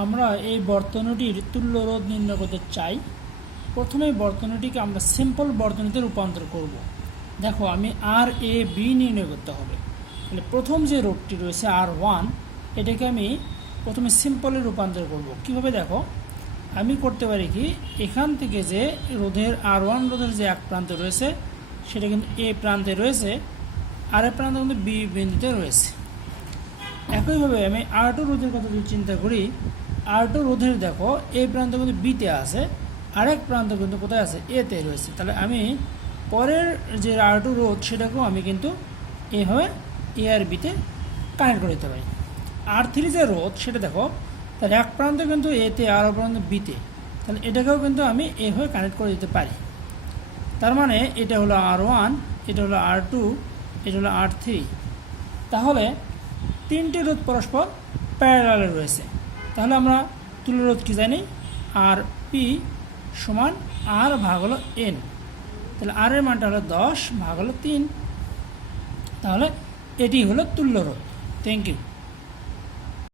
আমরা এই বর্তনীটির তুল্য রোধ নির্ণয় করতে চাই। প্রথমে বর্তনীটিকে আমরা সিম্পল বর্তনীতে রূপান্তর করব। দেখো, আমি আর এ বি নির্ণয় করতে হবে। তাহলে প্রথম যে রোধটি রয়েছে R1, এটাকে আমি প্রথমে সিম্পলে রূপান্তর করব। কিভাবে দেখো, আমি করতে পারি কি, এখান থেকে যে রোধের R1 রোধের যে এক প্রান্ত রয়েছে সেটা কিন্তু এ প্রান্তে রয়েছে, আর এক প্রান্ত কিন্তু বি বিন্দুতে রয়েছে। একইভাবে আমি R2 রোধের কথা যদি চিন্তা করি, R2 রোধের দেখো এই প্রান্ত কিন্তু বিতে আছে, আরেক প্রান্ত কিন্তু কোথায় আছে, এতে রয়েছে। তাহলে আমি পরের যে R2 রোধ সেটাকেও আমি কিন্তু এইভাবে এ আর বিতে কানেক্ট করে দিতে পারি। R3 যে রোধ সেটা দেখো, তার এক প্রান্ত কিন্তু এতে আর এক প্রান্ত বিতে, তাহলে এটাকেও কিন্তু আমি এইভাবে কানেক্ট করে দিতে পারি। তার মানে এটা হলো R1, এটা হলো R2, এটা হলো R3। তাহলে তিনটি রোধ পরস্পর প্যারালালে রয়েছে। তাহলে আমরা তুল্য রোধ কি জানি, আর পি সমান আর ভাগ হলো এন। তাহলে আর এর মানটা হলো 10 ভাগ হলো 3। তাহলে এটি হলো তুল্য রোধ। Thank you.